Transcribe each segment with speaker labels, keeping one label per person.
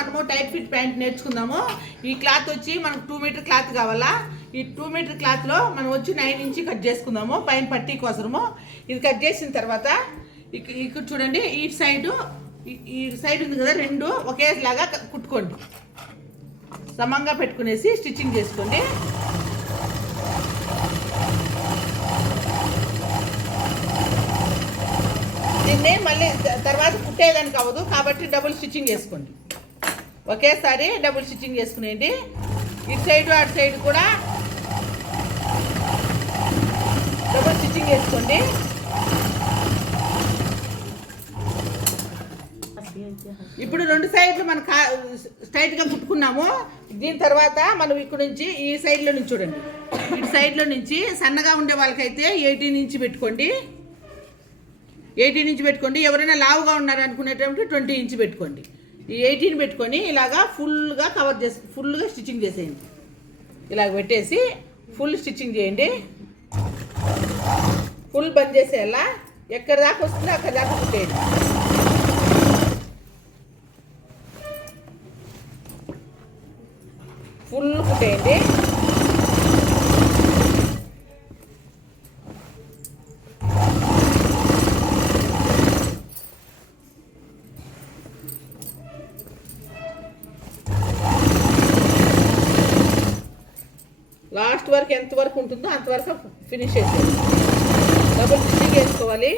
Speaker 1: మనము tight fit pant నేర్చుకుందాము. ఈ క్లాత్ వచ్చి మనకు టూ మీటర్ క్లాత్ కావాలా? ఈ టూ మీటర్ క్లాత్లో మనం వచ్చి నైన్ ఇంచి కట్ చేసుకుందాము పైన పట్టీ కోసము ఇది కట్ చేసిన తర్వాత ఇక్కడ చూడండి ఈ సైడు ఈ- సైడ్ ఉంది కదా రెండు ఒకేలాగా కుట్టుకోండి. సమంగా పెట్టుకునేసి స్టిచ్చింగ్ చేసుకోండి. దీన్ని మళ్ళీ తర్వాత కుట్టేదానికి అవ్వదు కాబట్టి డబుల్ స్టిచ్చింగ్ చేసుకోండి. ఒకేసారి డబుల్ స్టిచ్చింగ్ చేసుకునేయండి. ఇటు సైడ్ అటు సైడ్ కూడా డబుల్ స్టిచ్చింగ్ వేసుకోండి ఇప్పుడు రెండు సైడ్లు మనం కా స్ట్రైట్గా కుట్టుకున్నాము. దీని తర్వాత మనం ఇక్కడ నుంచి ఈ సైడ్లో నుంచి చూడండి. ఇటు సైడ్లో నుంచి సన్నగా ఉండే వాళ్ళకైతే ఎయిటీన్ ఇంచ్ పెట్టుకోండి. ఎయిటీన్ ఇంచ్ పెట్టుకోండి. ఎవరైనా లావుగా ఉన్నారనుకునేటప్పుడు ట్వంటీ ఇంచ్ పెట్టుకోండి. ఈ ఎయిటీన్ పెట్టుకొని ఇలాగా ఫుల్గా కవర్ చేసి ఫుల్గా స్టిచ్చింగ్ చేసేయండి. ఇలాగ పెట్టేసి ఫుల్ స్టిచ్చింగ్ చేయండి. ఫుల్ బంద్ చేసేయాలా ఎక్కడ దాకా వస్తుందో అక్కడ దాకా కుట్టేయండి. ఫుల్ కుట్టేయండి. ఉంటుందో అంతవరకు ఫినిష్ చేసేది డబుల్ స్టిచ్చింగ్ వేసుకోవాలి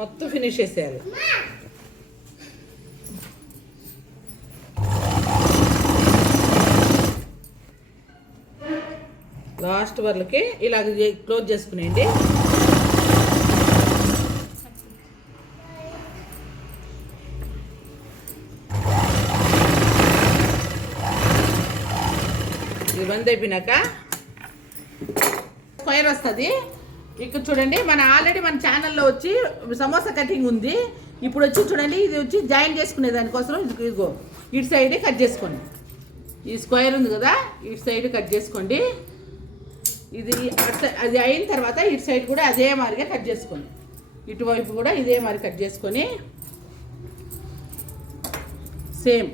Speaker 1: మొత్తం ఫినిష్ చేసేయాలి. లాస్ట్ వరలకి ఇలాగ క్లోజ్ చేసుకునేయండి. ఇది బంద్ అయిపోయినాక స్క్వేర్ వస్తుంది. ఇక్కడ చూడండి మన ఆల్రెడీ మన ఛానల్లో వచ్చి సమోసా కటింగ్ ఉంది. ఇప్పుడు వచ్చి చూడండి ఇది వచ్చి జాయిన్ చేసుకునే దానికోసం ఇదిగో ఇటు సైడ్ కట్ చేసుకోండి. ఈ స్క్వేర్ ఉంది కదా ఇటు సైడ్ కట్ చేసుకోండి. ఇది అది అయిన తర్వాత ఇటు సైడ్ కూడా అదే మాదిరిగా కట్ చేసుకోండి. ఇటువైపు కూడా ఇదే మాదిరి కట్ చేసుకొని సేమ్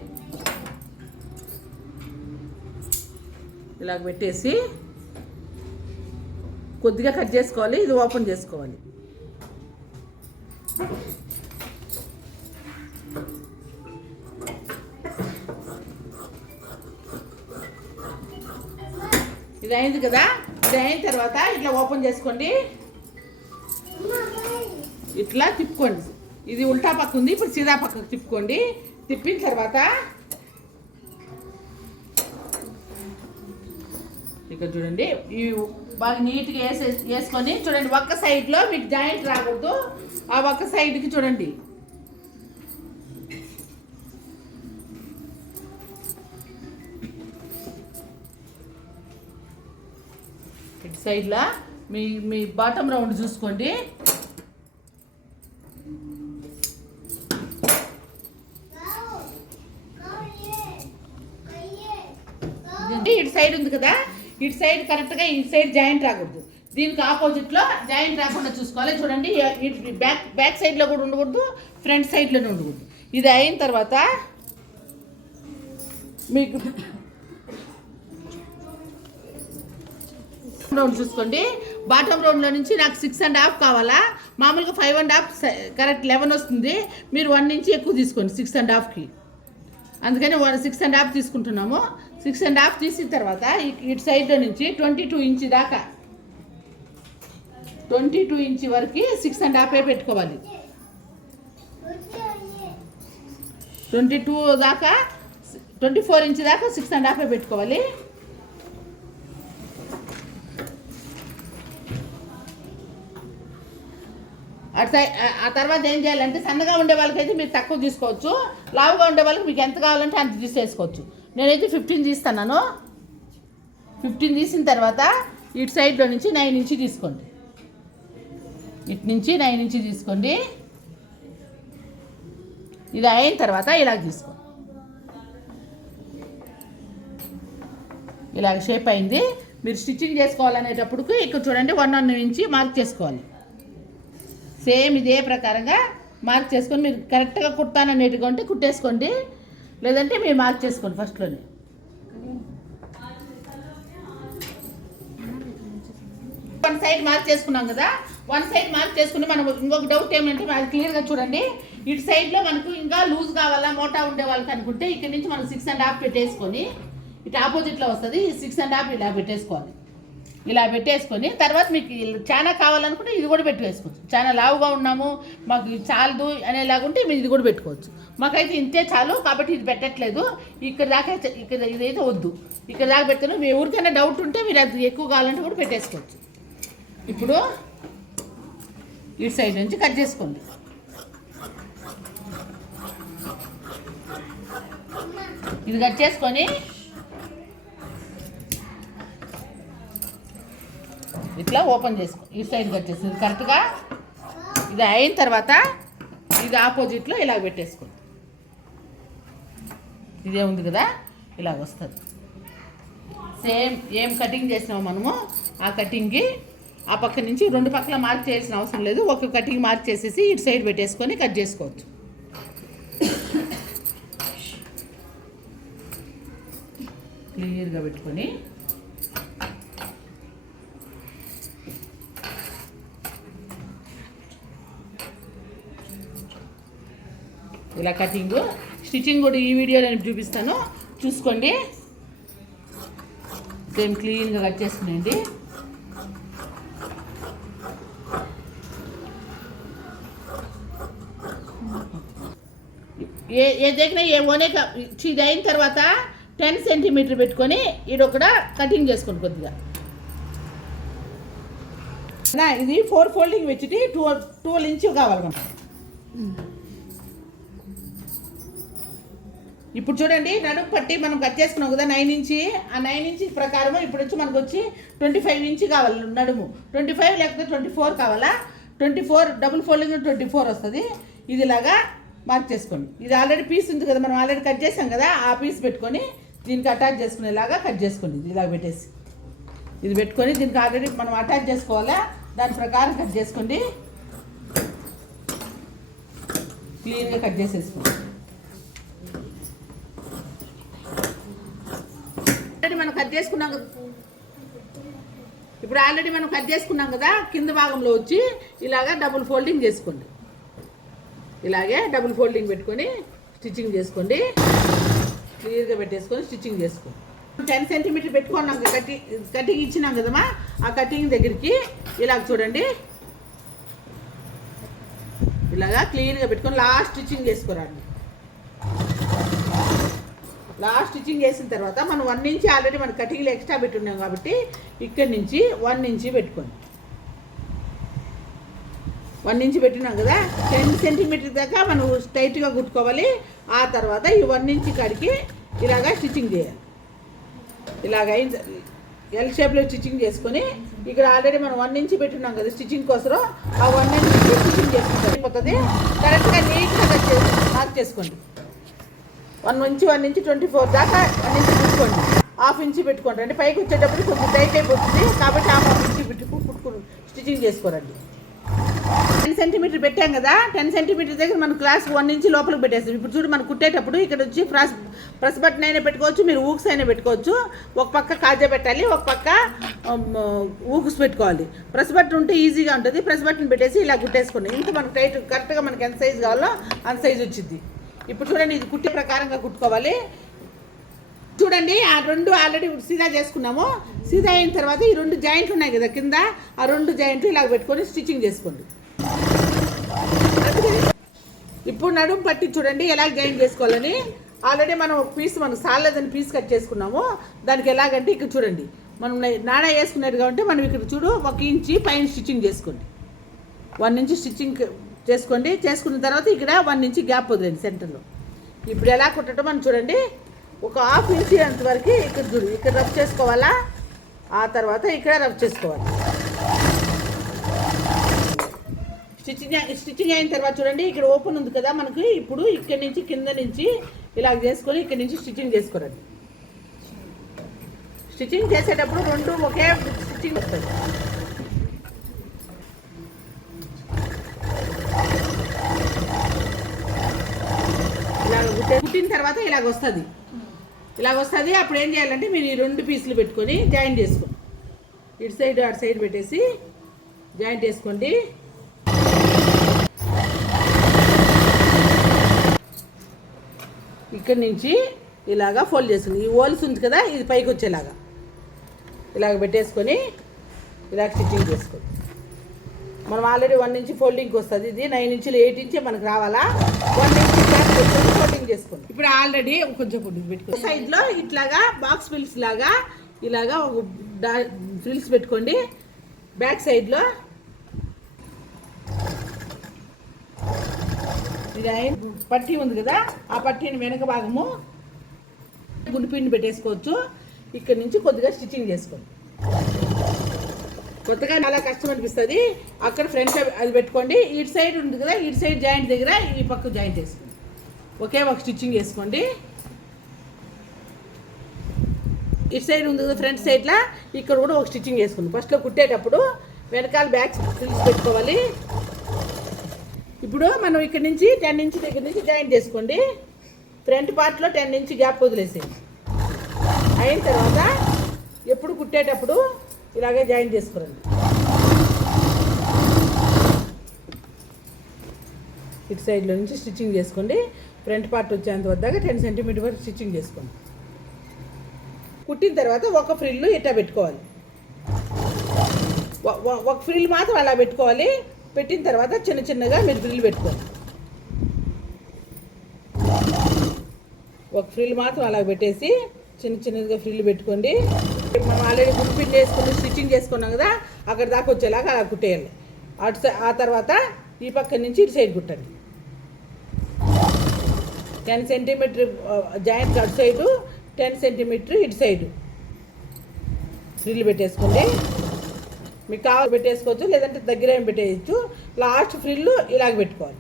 Speaker 1: ఇలాగ పెట్టేసి కొద్దిగా కట్ చేసుకోవాలి ఇది ఓపెన్ చేసుకోవాలి. ఇది అయింది కదా? ఇది అయిన తర్వాత ఇట్లా ఓపెన్ చేసుకోండి. ఇట్లా తిప్పుకోండి. ఇది ఉల్టా పక్క ఉంది ఇప్పుడు సీదా పక్కకు తిప్పుకోండి. తిప్పిన తర్వాత ఇక్కడ చూడండి. ఈ బాగా నీట్గా వేసే వేసుకొని చూడండి ఒక్క సైడ్లో మీకు జాయింట్ రాకూడదు. ఆ ఒక్క సైడ్కి చూడండి. ఇటు సైడ్లో మీ మీ బాటమ్ రౌండ్ చూసుకోండి ఇది ఇటు సైడ్ ఉంది కదా ఇటు సైడ్ కరెక్ట్గా ఇటు సైడ్ జాయింట్ రాకూడదు. దీనికి ఆపోజిట్లో జాయింట్ రాకుండా చూసుకోవాలి. చూడండి ఇటు బ్యాక్ బ్యాక్ సైడ్లో కూడా ఉండకూడదు ఫ్రంట్ సైడ్లోనే ఉండకూడదు. ఇది అయిన తర్వాత మీకు రౌండ్ చూసుకోండి. బాటమ్ రౌండ్లో నుంచి నాకు సిక్స్ అండ్ హాఫ్ కావాలా? మామూలుగా five and half correct eleven వస్తుంది. మీరు వన్ నుంచి ఎక్కువ తీసుకోండి సిక్స్ అండ్ హాఫ్కి అందుకని వన్ సిక్స్ అండ్ హాఫ్ తీసుకుంటున్నాము. సిక్స్ అండ్ హాఫ్ తీసిన తర్వాత ఇటు సైడ్లో నుంచి ట్వంటీ టూ ఇంచ్ దాకా ట్వంటీ టూ ఇంచ్ వరకు సిక్స్ అండ్ హాఫే పెట్టుకోవాలి. ట్వంటీ టూ దాకా ట్వంటీ ఫోర్ ఇంచ్ దాకా సిక్స్ అండ్ హాఫే పెట్టుకోవాలి. అటు సై- ఆ- తర్వాత ఏం చేయాలంటే సన్నగా ఉండే వాళ్ళకైతే మీరు తక్కువ తీసుకోవచ్చు. లావుగా ఉండే వాళ్ళకి మీకు ఎంత కావాలంటే అంత తీసేసుకోవచ్చు. నేనైతే ఫిఫ్టీన్ తీస్తున్నాను. ఫిఫ్టీన్ తీసిన తర్వాత ఇటు సైడ్లో నుంచి నైన్ ఇంచి తీసుకోండి. ఇటు నుంచి నైన్ ఇంచి తీసుకోండి. ఇది అయిన తర్వాత ఇలాగ తీసుకోండి. ఇలాగ షేప్ అయింది. మీరు స్టిచ్చింగ్ చేసుకోవాలనేటప్పటికి ఇక్కడ చూడండి వన్ వన్ ఇంచి మార్క్ చేసుకోవాలి. సేమ్ ఇదే ప్రకారంగా మార్క్ చేసుకొని మీరు కరెక్ట్గా కుట్టాననేటిగా ఉంటే కుట్టేసుకోండి. లేదంటే మీరు మార్క్ చేసుకోండి ఫస్ట్లోనే. వన్ సైడ్ మార్క్ చేసుకున్నాం కదా వన్ సైడ్ మార్క్ చేసుకుని మనం ఇంకొక డౌట్ ఏమంటే అది క్లియర్గా చూడండి. ఇటు సైడ్లో మనకు ఇంకా లూజ్ కావాలా మోటా ఉండే వాళ్ళకి అనుకుంటే ఇక్కడ నుంచి మనం సిక్స్ అండ్ హాఫ్ పెట్టేసుకొని ఇటు ఆపోజిట్లో వస్తుంది సిక్స్ అండ్ హాఫ్ ఇలా పెట్టేసుకోవాలి. ఇలా పెట్టేసుకొని తర్వాత మీకు చాలా కావాలనుకుంటే ఇది కూడా పెట్టేసుకోవచ్చు. చాలా లావుగా ఉన్నాము మాకు చాలదు అనేలాగుంటే మీరు ఇది కూడా పెట్టుకోవచ్చు. మాకైతే ఇంతే చాలు కాబట్టి ఇది పెట్టట్లేదు. ఇక్కడ దాకా ఇక్కడ ఇదైతే వద్దు. ఇక్కడ దాకా పెడతాను. మీ ఊరికైనా డౌట్ ఉంటే మీరు అది ఎక్కువ కావాలంటే కూడా పెట్టేసుకోవచ్చు. ఇప్పుడు ఇటు సైడ్ నుంచి కట్ చేసుకోండి. ఇది కట్ చేసుకొని ఇట్లా ఓపెన్ చేసుకో. ఈ సైడ్ కట్ కరెక్ట్గా ఇది అయిన తర్వాత ఇది ఆపోజిట్లో ఇలా పెట్టేసుకుంది ఇదే ఉంది కదా? ఇలా వస్తుంది. సేమ్ ఏం కటింగ్ చేసినామో మనము? ఆ కటింగ్కి ఆ పక్క నుంచి రెండు పక్కల మార్క్ చేయాల్సిన అవసరం లేదు. ఒక కటింగ్ మార్క్ చేసేసి ఇటు సైడ్ పెట్టేసుకొని కట్ చేసుకోవచ్చు. క్లియర్గా పెట్టుకొని ఇలా కటింగ్ స్టిచ్చింగ్ కూడా ఈ వీడియోలో నేను చూపిస్తాను. చూసుకోండి. సేమ్ క్లీన్గా కట్ చేసుకునేది ఏ ఏ దగ్గర ఏ ఓనే ఇది అయిన తర్వాత టెన్ సెంటీమీటర్ పెట్టుకొని ఈడొకడ కటింగ్ చేసుకోండి కొద్దిగా. ఇది ఫోర్ ఫోల్డింగ్ వచ్చి టూ టూ ఇంచ్ కావాలి మనకు ఇప్పుడు చూడండి నడుము పట్టి మనం కట్ చేసుకున్నాం కదా నైన్ ఇంచి. ఆ నైన్ ఇంచి ప్రకారం ఇప్పుడు వచ్చి మనకు వచ్చి ట్వంటీ ఫైవ్ ఇంచి కావాలి నడుము. ట్వంటీ ఫైవ్ లేకపోతే ట్వంటీ ఫోర్ కావాలా? Twenty four double folding twenty four వస్తుంది. ఇదిలాగా మార్క్ చేసుకోండి ఇది ఆల్రెడీ పీస్ ఉంది కదా మనం ఆల్రెడీ కట్ చేసాం కదా ఆ పీస్ పెట్టుకొని దీనికి అటాచ్ చేసుకునేలాగా కట్ చేసుకోండి ఇది ఇలా పెట్టేసి. ఇది పెట్టుకొని దీనికి ఆల్రెడీ మనం అటాచ్ చేసుకోవాలా? దాని ప్రకారం కట్ చేసుకోండి క్లీన్గా కట్ చేసేసుకోండి ఆల్రెడీ మనం కట్ చేసుకున్నాం కదా. ఇప్పుడు ఆల్రెడీ మనం కట్ చేసుకున్నాం కదా కింద భాగంలో వచ్చి ఇలాగా డబుల్ ఫోల్డింగ్ చేసుకోండి. ఇలాగే డబుల్ ఫోల్డింగ్ పెట్టుకొని స్టిచ్చింగ్ చేసుకోండి. క్లియర్గా పెట్టేసుకొని స్టిచ్చింగ్ చేసుకోండి. టెన్ సెంటీమీటర్ పెట్టుకున్నాం కటింగ్ కటింగ్ ఇచ్చినాం కదమ్మా ఆ కటింగ్ దగ్గరికి ఇలాగ చూడండి. ఇలాగా క్లీన్గా పెట్టుకొని లాస్ట్ స్టిచ్చింగ్ చేసుకోరండి. లాస్ట్ స్టిచ్చింగ్ చేసిన తర్వాత మనం వన్ నుంచి ఆల్రెడీ మన కటింగ్లో ఎక్స్ట్రా పెట్టున్నాం కాబట్టి ఇక్కడి నుంచి వన్ నుంచి పెట్టుకోండి. వన్ నుంచి పెట్టినాం కదా టెన్ సెంటీమీటర్ దాకా మనం స్ట్రైట్గా కుట్టుకోవాలి. ఆ తర్వాత ఈ వన్ నుంచి కడికి ఇలాగా స్టిచ్చింగ్ చేయాలి. ఇలాగ అయింది. ఎల్ షేప్లో స్టిచ్చింగ్ చేసుకొని ఇక్కడ ఆల్రెడీ మనం వన్ నుంచి పెట్టున్నాం కదా స్టిచ్చింగ్ కోసం ఆ వన్ ఇంచి స్టిచ్చింగ్ చేసుకుంటే అయిపోతుంది కరెక్ట్గా నీట్గా కట్ చేసి మార్క్ చేసుకోండి. వన్ నుంచి వన్ నుంచి ట్వంటీ ఫోర్ దాకా వన్ ఇంచి పెట్టుకోండి హాఫ్ ఇంచి పెట్టుకోండి. అంటే పైకి వచ్చేటప్పుడు కొంచెం టైట్ అయిపోతుంది. కాబట్టి హాఫ్ హాఫ్ ఇంచి పెట్టుకు కుట్టుకు స్టిచ్చింగ్ చేసుకోరండి. టెన్ సెంటీమీటర్ పెట్టాం కదా టెన్ సెంటీమీటర్ దగ్గర మనం క్లాస్ వన్ ఇంచ్ లోపలికి పెట్టేస్తాం. ఇప్పుడు చూడు మనం కుట్టేటప్పుడు ఇక్కడ వచ్చి ప్రెస్ ప్రెస్ బటన్ అయినా పెట్టుకోవచ్చు మీరు ఊక్స్ అయినా పెట్టుకోవచ్చు. ఒక పక్క కాజా పెట్టాలి ఒక పక్క ఊక్స్ పెట్టుకోవాలి. ప్రెస్ బటన్ ఉంటే ఈజీగా ఉంటుంది. ప్రెస్ బటన్ పెట్టేసి ఇలా కుట్టేసుకోండి. ఇంత మనకు టైట్ కరెక్ట్గా మనకి ఎంత సైజు కావాలో అంత సైజు వచ్చింది ఇప్పుడు చూడండి ఇది కుట్టే ప్రకారంగా కుట్టుకోవాలి. చూడండి ఆ రెండు ఆల్రెడీ సీదా చేసుకున్నాము. సీదా అయిన తర్వాత ఈ రెండు జాయింట్లు ఉన్నాయి కదా కింద ఆ రెండు జాయింట్లు ఇలా పెట్టుకొని స్టిచ్చింగ్ చేసుకోండి. ఇప్పుడు నడుము పట్టి చూడండి ఎలా జాయిన్ చేసుకోవాలని. ఆల్రెడీ మనం ఒక పీస్ మనం సాలేదని పీస్ కట్ చేసుకున్నాము. దానికి ఎలాగంటే ఇక్కడ చూడండి మనం నాడా వేసుకున్నట్టుగా ఉంటే మనం ఇక్కడ చూడు ఒక ఇంచి పైన స్టిచ్చింగ్ చేసుకోండి. వన్ ఇంచ్ స్టిచ్చింగ్ చేసుకోండి. చేసుకున్న తర్వాత ఇక్కడ వన్ నుంచి గ్యాప్ వదిలేండి సెంటర్లో. ఇప్పుడు ఎలా కుట్టడం అని చూడండి. ఒక హాఫ్ ఇంచ్ అంతవరకు ఇక్కడ చూడు ఇక్కడ రబ్ చేసుకోవాలా? ఆ తర్వాత ఇక్కడ రబ్ చేసుకోవాలి. స్టిచ్చింగ్ స్టిచ్చింగ్ అయిన తర్వాత చూడండి ఇక్కడ ఓపెన్ ఉంది కదా మనకి. ఇప్పుడు ఇక్కడ నుంచి కింద నుంచి ఇలా చేసుకొని ఇక్కడ నుంచి స్టిచ్చింగ్ చేసుకోరండి. స్టిచ్చింగ్ చేసేటప్పుడు రెండు ఒకే స్టిచ్చింగ్ వస్తుంది పుట్టిన తర్వాత ఇలాగ వస్తుంది. ఇలాగ వస్తుంది అప్పుడు ఏం చేయాలంటే మీరు ఈ రెండు పీసులు పెట్టుకొని జాయింట్ చేసుకోండి ఇటు సైడ్ అటు సైడ్ పెట్టేసి జాయింట్ చేసుకోండి. ఇక్కడ నుంచి ఇలాగా ఫోల్డ్ చేసుకుని ఈ హోల్స్ ఉంది కదా ఇది పైకి వచ్చేలాగా. ఇలాగ పెట్టేసుకొని ఇలాగ స్టిచ్చింగ్ చేసుకోండి. మనం ఆల్రెడీ వన్ ఇంచ్ ఫోల్డింగ్కి వస్తుంది. ఇది నైన్ ఇంచులు ఎయిట్ ఇంచే మనకు రావాలా? వన్ ఇంచ్ చేసుకోండి. ఇప్పుడు ఆల్రెడీ కొంచెం ఫుడ్ పెట్టుకోండి. సైడ్లో ఇట్లాగా బాక్స్ ఫ్రిల్స్ లాగా ఇలాగా ఒక ఫ్రిల్స్ పెట్టుకోండి. బ్యాక్ ఇది అయిన పట్టీ ఉంది కదా ఆ పట్టీని వెనక భాగము గుండు పెట్టేసుకోవచ్చు. ఇక్కడ నుంచి కొద్దిగా స్టిచ్చింగ్ చేసుకోండి. కొత్తగా చాలా కష్టం అనిపిస్తుంది. అక్కడ ఫ్రంట్ అది పెట్టుకోండి. ఇటు సైడ్ ఉంది కదా ఇటు సైడ్ జాయింట్ దగ్గర ఈ పక్క జాయింట్ వేసుకోండి ఒకే ఒక స్టిచ్చింగ్ వేసుకోండి. ఇటు సైడ్ ఉంది కదా ఫ్రంట్ సైడ్లో ఇక్కడ కూడా ఒక స్టిచ్చింగ్ వేసుకోండి ఫస్ట్లో కుట్టేటప్పుడు వెనకాల బ్యాక్ తీసి పెట్టుకోవాలి. ఇప్పుడు మనం ఇక్కడ నుంచి టెన్ ఇంచ్ దగ్గర నుంచి జాయింట్ చేసుకోండి. ఫ్రంట్ పార్ట్లో టెన్ ఇంచ్ గ్యాప్ వదిలేసేయండి అయిన తర్వాత ఎప్పుడు కుట్టేటప్పుడు ఇలాగే జాయిన్ చేసుకోరండి. ఇటు సైడ్లో నుంచి స్టిచ్చింగ్ చేసుకోండి. ఫ్రంట్ పార్ట్ వచ్చేంత వద్దాక టెన్ సెంటీమీటర్ వరకు స్టిచ్చింగ్ చేసుకోండి. కుట్టిన తర్వాత ఒక ఫ్రిల్లు ఇట్లా పెట్టుకోవాలి. ఒక ఫ్రిల్ మాత్రం అలా పెట్టుకోవాలి. పెట్టిన తర్వాత చిన్న చిన్నగా మీరు ఫ్రిల్ పెట్టుకోవాలి ఒక ఫ్రిల్ మాత్రం అలా పెట్టేసి చిన్న చిన్నగా ఫ్రిల్ పెట్టుకోండి. మనం ఆల్రెడీ గుడ్ పిండి వేసుకుని స్టిచ్చింగ్ చేసుకున్నాం కదా అక్కడ దాకా వచ్చేలాగా అలా కుట్టేయాలి. అటు ఆ తర్వాత ఈ పక్క నుంచి ఇటు సైడ్ కుట్టండి. టెన్ సెంటీమీటర్ జాయింట్ అటు సైడు టెన్ సెంటీమీటర్ ఇటు సైడు ఫ్రిల్ పెట్టేసుకోండి మీకు కావాలి పెట్టేసుకోవచ్చు లేదంటే దగ్గర ఏం పెట్టేయచ్చు. లాస్ట్ ఫ్రిల్ ఇలాగ పెట్టుకోవాలి.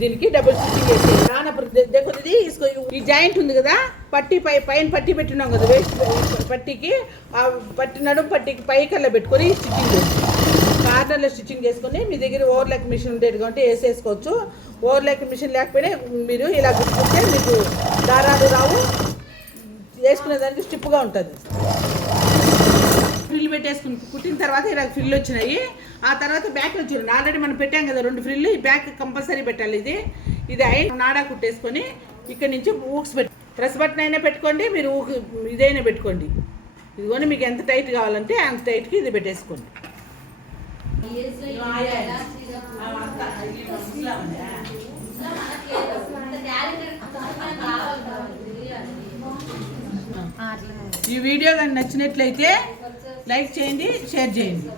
Speaker 1: దీనికి డబుల్ స్టిచ్చింగ్ చేసి రానప్పుడు దగ్గర ఇసుకో ఈ జాయింట్ ఉంది కదా పట్టి పై పైన పట్టి పెట్టినాం కదా వేస్ట్ పట్టీకి ఆ పట్టి నడుము పట్టికి పై కల్లా పెట్టుకొని స్టిచ్చింగ్ చేస్తాం. కార్నర్లో స్టిచ్చింగ్ చేసుకుని మీ దగ్గర ఓవర్ లెక్ మిషన్ ఉండేది కాబట్టి వేసేసుకోవచ్చు ఓవర్ లెక్ మిషన్ లేకపోయినా మీరు ఇలా గుర్తుంటే మీకు దారాలు రావు. వేసుకునే దానికి స్టిప్గా ఉంటుంది. ఫ్రిల్ పెట్టేసుకుని కుట్టిన తర్వాత ఇలా ఫ్రిల్ వచ్చినాయి. ఆ తర్వాత బ్యాక్ వచ్చింది ఆల్రెడీ మనం పెట్టాం కదా రెండు ఫ్రిల్ ఈ బ్యాక్ కంపల్సరీ పెట్టాలి ఇది. ఇది అయి నాడా కుట్టేసుకొని ఇక్కడ నుంచి ఊక్స్ పెట్టి ప్రెస్ బట్టన్ అయినా పెట్టుకోండి మీరు ఊకు ఇదైనా పెట్టుకోండి. ఇదిగోని మీకు ఎంత టైట్ కావాలంటే అంత టైట్కి ఇది పెట్టేసుకోండి. ఈ వీడియో కానీ నచ్చినట్లయితే లైక్ చేయండి షేర్ చేయండి.